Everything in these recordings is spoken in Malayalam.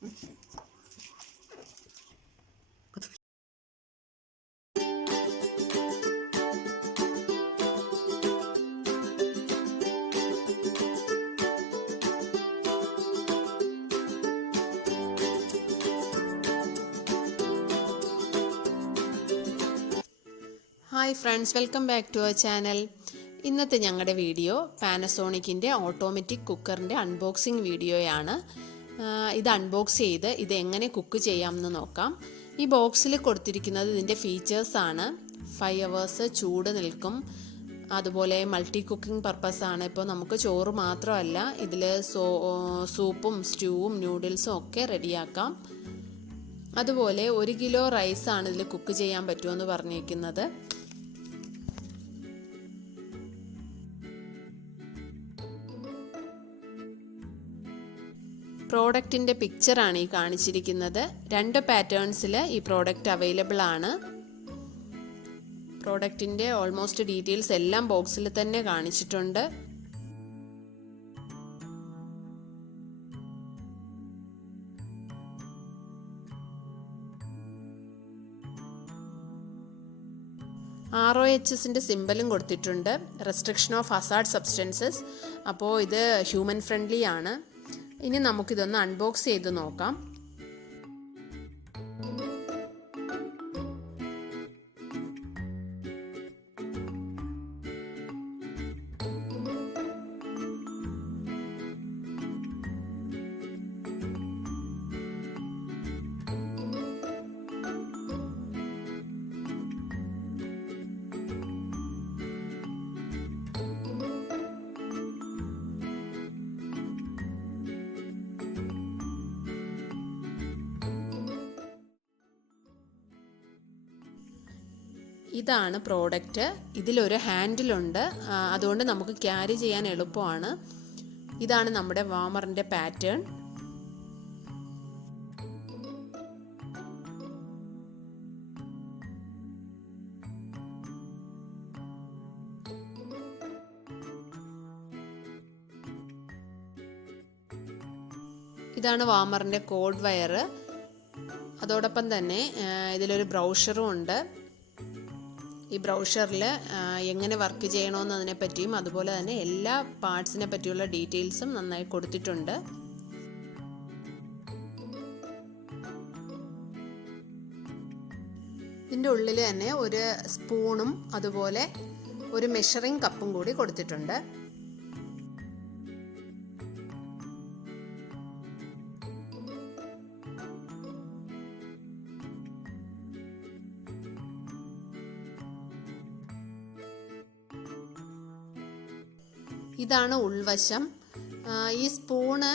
Hi friends, welcome back to our channel. ഇന്നത്തെ ഞങ്ങളുടെ വീഡിയോ പാനസോണിക്കിൻ്റെ ഓട്ടോമാറ്റിക് കുക്കറിൻ്റെ അൺബോക്സിങ് വീഡിയോയാണ്. ഇത് അൺബോക്സ് ചെയ്ത് ഇത് എങ്ങനെ കുക്ക് ചെയ്യാമെന്ന് നോക്കാം. ഈ ബോക്സിൽ കൊടുത്തിരിക്കുന്നത് ഇതിൻ്റെ ഫീച്ചേഴ്സാണ്. 5 hours ചൂട് നിൽക്കും, അതുപോലെ മൾട്ടി കുക്കിംഗ് പർപ്പസാണ്. ഇപ്പോൾ നമുക്ക് ചോറ് മാത്രമല്ല, ഇതിൽ സൂപ്പും സ്റ്റൂവും നൂഡിൽസും ഒക്കെ റെഡിയാക്കാം. അതുപോലെ 1 കിലോ റൈസാണ് ഇതിൽ കുക്ക് ചെയ്യാൻ പറ്റുമെന്ന് പറഞ്ഞിരിക്കുന്നത്. പ്രോഡക്റ്റിൻ്റെ പിക്ചറാണ് ഈ കാണിച്ചിരിക്കുന്നത്. 2 പാറ്റേൺസിൽ ഈ പ്രോഡക്റ്റ് അവൈലബിൾ ആണ്. പ്രോഡക്റ്റിൻ്റെ ഓൾമോസ്റ്റ് ഡീറ്റെയിൽസ് എല്ലാം ബോക്സിൽ തന്നെ കാണിച്ചിട്ടുണ്ട്. ROHSൻ്റെ സിമ്പലും കൊടുത്തിട്ടുണ്ട്, റെസ്ട്രിക്ഷൻ ഓഫ് ഹസാർഡ് സബ്സ്റ്റൻസസ്. അപ്പോൾ ഇത് ഹ്യൂമൻ ഫ്രണ്ട്ലി ആണ്. ഇനി നമുക്കിതൊന്ന് അൺബോക്സ് ചെയ്ത് നോക്കാം. ഇതാണ് പ്രോഡക്റ്റ്. ഇതിലൊരു ഹാൻഡിലുണ്ട്, അതുകൊണ്ട് നമുക്ക് ക്യാരി ചെയ്യാൻ എളുപ്പമാണ്. ഇതാണ് നമ്മുടെ വാമറിൻ്റെ പാറ്റേൺ. ഇതാണ് വാമറിൻ്റെ കോഡ് വയർ. അതോടൊപ്പം തന്നെ ഇതിലൊരു ബ്രൗഷറും ഉണ്ട്. ഈ ബ്രൗഷറിൽ എങ്ങനെ വർക്ക് ചെയ്യണമെന്നതിനെ പറ്റിയും അതുപോലെ തന്നെ എല്ലാ പാർട്സിനെ പറ്റിയുള്ള ഡീറ്റെയിൽസും നന്നായി കൊടുത്തിട്ടുണ്ട്. ഇതിൻ്റെ ഉള്ളിൽ തന്നെ ഒരു സ്പൂണും അതുപോലെ ഒരു മെഷറിംഗ് കപ്പും കൂടി കൊടുത്തിട്ടുണ്ട്. ഇതാണ് ഉൾവശം. ഈ സ്പൂണ്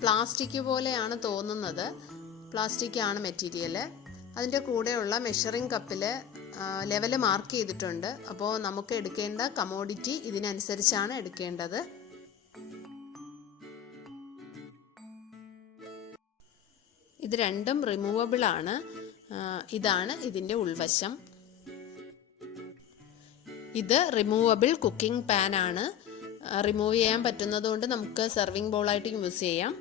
പ്ലാസ്റ്റിക് പോലെയാണ് തോന്നുന്നത്. പ്ലാസ്റ്റിക് ആണ് മെറ്റീരിയൽ. അതിൻ്റെ കൂടെയുള്ള മെഷറിംഗ് കപ്പിൽ ലെവല് മാർക്ക് ചെയ്തിട്ടുണ്ട്. അപ്പോൾ നമുക്ക് എടുക്കേണ്ട കമോഡിറ്റി ഇതിനനുസരിച്ചാണ് എടുക്കേണ്ടത്. ഇത് രണ്ടും റിമൂവബിൾ ആണ്. ഇതാണ് ഇതിൻ്റെ ഉൾവശം. ഇത് റിമൂവബിൾ കുക്കിംഗ് പാൻ ആണ്. റിമൂവ് ചെയ്യാൻ പറ്റുന്നതുകൊണ്ട് നമുക്ക് സെർവിങ് ബൗളായിട്ട് യൂസ് ചെയ്യാം.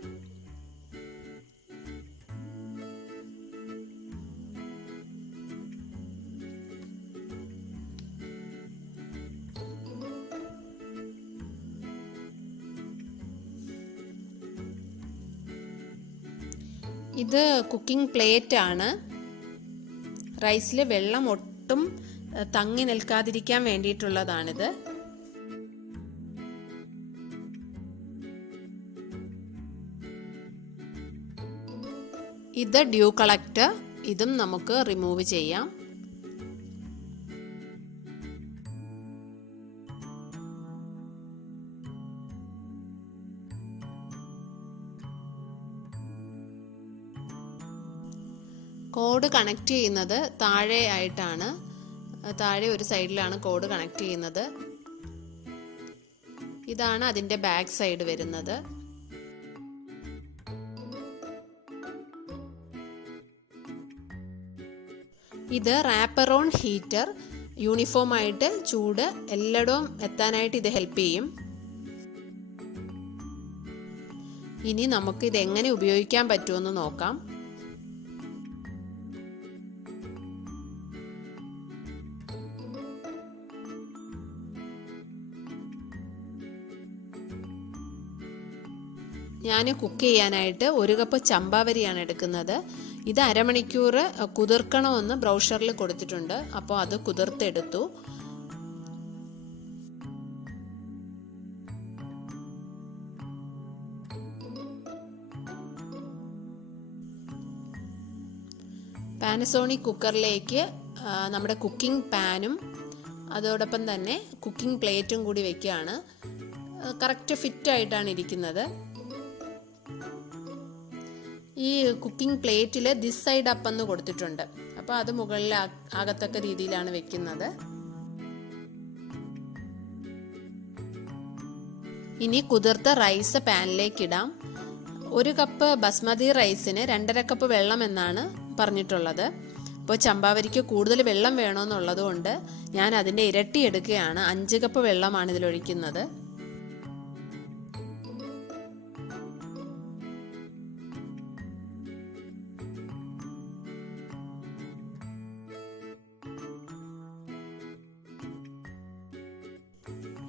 ഇത് കുക്കിംഗ് പ്ലേറ്റ് ആണ്. റൈസിൽ വെള്ളം ഒട്ടും തങ്ങി നിൽക്കാതിരിക്കാൻ വേണ്ടിയിട്ടുള്ളതാണിത്. ഇത് ഡ്യൂ കളക്ടർ. ഇതും നമുക്ക് റിമൂവ് ചെയ്യാം. കോഡ് കണക്ട് ചെയ്യുന്നത് താഴെ ആയിട്ടാണ്. താഴെ ഒരു സൈഡിലാണ് കോഡ് കണക്ട് ചെയ്യുന്നത്. ഇതാണ് അതിൻ്റെ ബാക്ക് സൈഡ് വരുന്നത്. ഇത് റാപ്പറൗണ്ട് ഹീറ്റർ. യൂണിഫോം ആയിട്ട് ചൂട് എല്ലായിടവും എത്താനായിട്ട് ഇത് ഹെൽപ്പ് ചെയ്യും. ഇനി നമുക്ക് ഇത് എങ്ങനെ ഉപയോഗിക്കാൻ പറ്റുമെന്ന് നോക്കാം. ഞാൻ കുക്ക് ചെയ്യാനായിട്ട് 1 കപ്പ് ചമ്പാവരിയാണ് എടുക്കുന്നത്. ഇത് അരമണിക്കൂർ കുതിർക്കണമെന്ന് ബ്രൗഷറിൽ കൊടുത്തിട്ടുണ്ട്. അപ്പോൾ അത് കുതിർത്തെടുത്തു. പാനസോണിക് കുക്കറിലേക്ക് നമ്മുടെ കുക്കിംഗ് പാനും അതോടൊപ്പം തന്നെ കുക്കിംഗ് പ്ലേറ്റും കൂടി വെക്കുകയാണ്. കറക്റ്റ് ഫിറ്റായിട്ടാണ് ഇരിക്കുന്നത്. ഈ കുക്കിംഗ് പ്ലേറ്റിൽ ദിസ് സൈഡ് അപ്പ് എന്ന് കൊടുത്തിട്ടുണ്ട്. അപ്പോൾ അത് മുകളിൽ ആകത്തക്ക രീതിയിലാണ് വെക്കുന്നത്. ഇനി കുതിർത്ത റൈസ് പാനിലേക്ക് ഇടാം. 1 കപ്പ് ബസ്മതി റൈസിന് 2.5 കപ്പ് വെള്ളം എന്നാണ് പറഞ്ഞിട്ടുള്ളത്. അപ്പോൾ ചമ്പാവരിക്ക് കൂടുതൽ വെള്ളം വേണമെന്നുള്ളത് കൊണ്ട് ഞാൻ അതിൻ്റെ ഇരട്ടി എടുക്കുകയാണ്. 5 കപ്പ് വെള്ളമാണ് ഇതിലൊഴിക്കുന്നത്.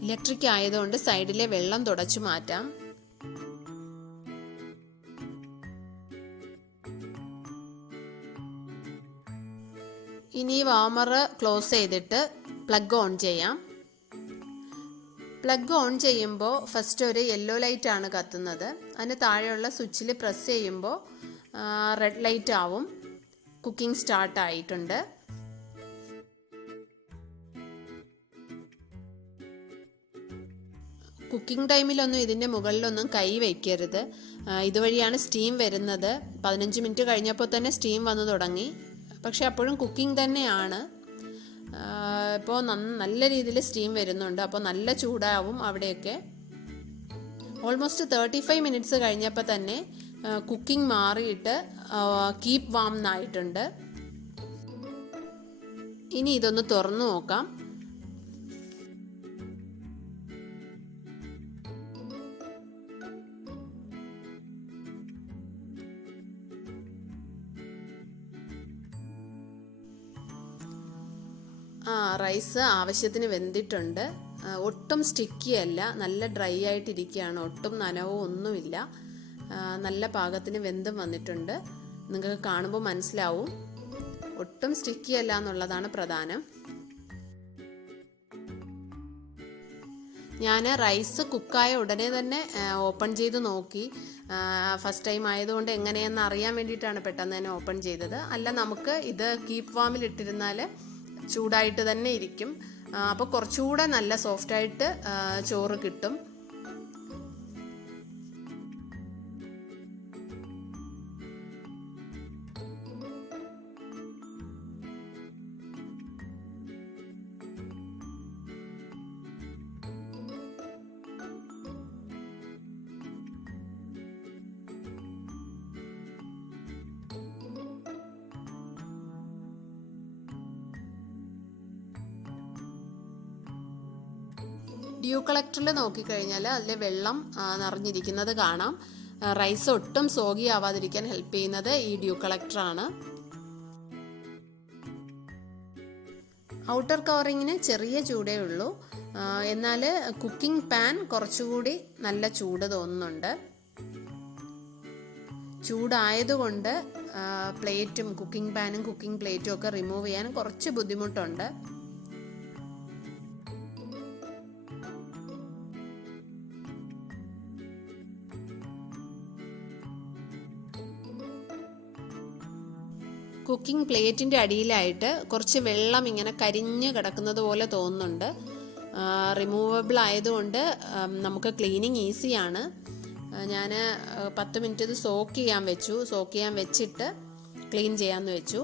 ഇലക്ട്രിക് ആയതുകൊണ്ട് സൈഡിലെ വെള്ളം തുടച്ചു മാറ്റാം. ഇനി വാമർ ക്ലോസ് ചെയ്തിട്ട് പ്ലഗ് ഓൺ ചെയ്യാം. പ്ലഗ് ഓൺ ചെയ്യുമ്പോൾ ഫസ്റ്റ് ഒരു യെല്ലോ ലൈറ്റ് ആണ് കത്തുന്നത്. അതിന് താഴെയുള്ള സ്വിച്ചിൽ പ്രസ് ചെയ്യുമ്പോൾ റെഡ് ലൈറ്റ് ആവും. കുക്കിംഗ് സ്റ്റാർട്ട് ആയിട്ടുണ്ട്. കുക്കിംഗ് ടൈമിലൊന്നും ഇതിൻ്റെ മുകളിലൊന്നും കൈ വയ്ക്കരുത്. ഇതുവഴിയാണ് സ്റ്റീം വരുന്നത്. 15 മിനിറ്റ് കഴിഞ്ഞപ്പോൾ തന്നെ സ്റ്റീം വന്നു തുടങ്ങി. പക്ഷെ അപ്പോഴും കുക്കിംഗ് തന്നെയാണ്. ഇപ്പോൾ നല്ല രീതിയിൽ സ്റ്റീം വരുന്നുണ്ട്. അപ്പോൾ നല്ല ചൂടാവും അവിടെയൊക്കെ. ഓൾമോസ്റ്റ് 35 മിനിറ്റ്സ് കഴിഞ്ഞപ്പോൾ തന്നെ കുക്കിംഗ് മാറിയിട്ട് കീപ് വാം എന്നായിട്ടുണ്ട്. ഇനി ഇതൊന്ന് തുറന്നു നോക്കാം. റൈസ് ആവശ്യത്തിന് വെന്തിട്ടുണ്ട്. ഒട്ടും സ്റ്റിക്കി അല്ല, നല്ല ഡ്രൈ ആയിട്ടിരിക്കുകയാണ്. ഒട്ടും നനവോ ഒന്നുമില്ല. നല്ല പാകത്തിന് വെന്തും വന്നിട്ടുണ്ട്. നിങ്ങൾക്ക് കാണുമ്പോൾ മനസ്സിലാവും. ഒട്ടും സ്റ്റിക്കി അല്ല എന്നുള്ളതാണ് പ്രധാനം. ഞാൻ റൈസ് കുക്കായ ഉടനെ തന്നെ ഓപ്പൺ ചെയ്ത് നോക്കി. ഫസ്റ്റ് ടൈം ആയതുകൊണ്ട് എങ്ങനെയെന്ന് അറിയാൻ വേണ്ടിയിട്ടാണ് പെട്ടെന്ന് തന്നെ ഓപ്പൺ ചെയ്തത്. അല്ല, നമുക്ക് ഇത് കീപ്പ് വാമിൽ ഇട്ടിരുന്നാൽ ചൂടായിട്ട് തന്നെ ഇരിക്കും. അപ്പോൾ കുറച്ചുകൂടെ നല്ല സോഫ്റ്റായിട്ട് ചോറ് കിട്ടും. ഡ്യൂ കളക്ടറിൽ നോക്കിക്കഴിഞ്ഞാൽ അതിൽ വെള്ളം നിറഞ്ഞിരിക്കുന്നത് കാണാം. റൈസ് ഒട്ടും സോഗി ആവാതിരിക്കാൻ ഹെൽപ്പ് ചെയ്യുന്നത് ഈ ഡ്യൂ കളക്ടറാണ്. ഔട്ടർ കവറിങ്ങിന് ചെറിയ ചൂടേ ഉള്ളൂ. എന്നാൽ കുക്കിംഗ് പാൻ കുറച്ചുകൂടി നല്ല ചൂട് തോന്നുന്നുണ്ട്. ചൂടായതുകൊണ്ട് പ്ലേറ്റും കുക്കിംഗ് പാനും കുക്കിംഗ് പ്ലേറ്റും ഒക്കെ റിമൂവ് ചെയ്യാൻ കുറച്ച് ബുദ്ധിമുട്ടുണ്ട്. കുക്കിംഗ് പ്ലേറ്റിൻ്റെ അടിയിലായിട്ട് കുറച്ച് വെള്ളം ഇങ്ങനെ കരിഞ്ഞ് കിടക്കുന്നത് പോലെ തോന്നുന്നുണ്ട്. റിമൂവബിൾ ആയതുകൊണ്ട് നമുക്ക് ക്ലീനിങ് ഈസിയാണ്. ഞാൻ 10 മിനിറ്റ് ഇത് സോക്ക് ചെയ്യാൻ വെച്ചിട്ട് ക്ലീൻ ചെയ്യാമെന്ന് വെച്ചു.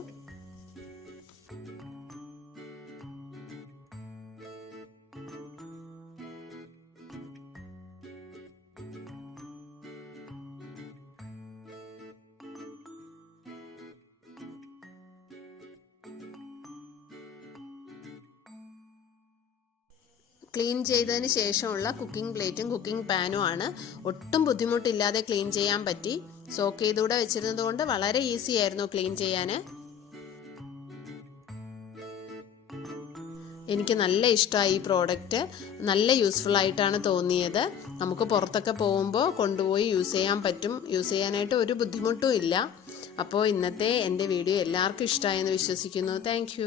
ക്ലീൻ ചെയ്തതിന് ശേഷമുള്ള കുക്കിംഗ് പ്ലേറ്റും കുക്കിംഗ് പാനും ആണ്. ഒട്ടും ബുദ്ധിമുട്ടില്ലാതെ ക്ലീൻ ചെയ്യാൻ പറ്റി. സോക്ക് ചെയ്തുകൂടെ വെച്ചിരുന്നത് കൊണ്ട് വളരെ ഈസി ആയിരുന്നു ക്ലീൻ ചെയ്യാൻ. എനിക്ക് നല്ല ഇഷ്ടമായി ഈ പ്രോഡക്റ്റ്. നല്ല യൂസ്ഫുൾ ആയിട്ടാണ് തോന്നിയത്. നമുക്ക് പുറത്തൊക്കെ പോകുമ്പോൾ കൊണ്ടുപോയി യൂസ് ചെയ്യാൻ പറ്റും. യൂസ് ചെയ്യാനായിട്ട് ഒരു ബുദ്ധിമുട്ടും ഇല്ല. അപ്പോൾ ഇന്നത്തെ എൻ്റെ വീഡിയോ എല്ലാവർക്കും ഇഷ്ടമായെന്ന് വിശ്വസിക്കുന്നു. താങ്ക്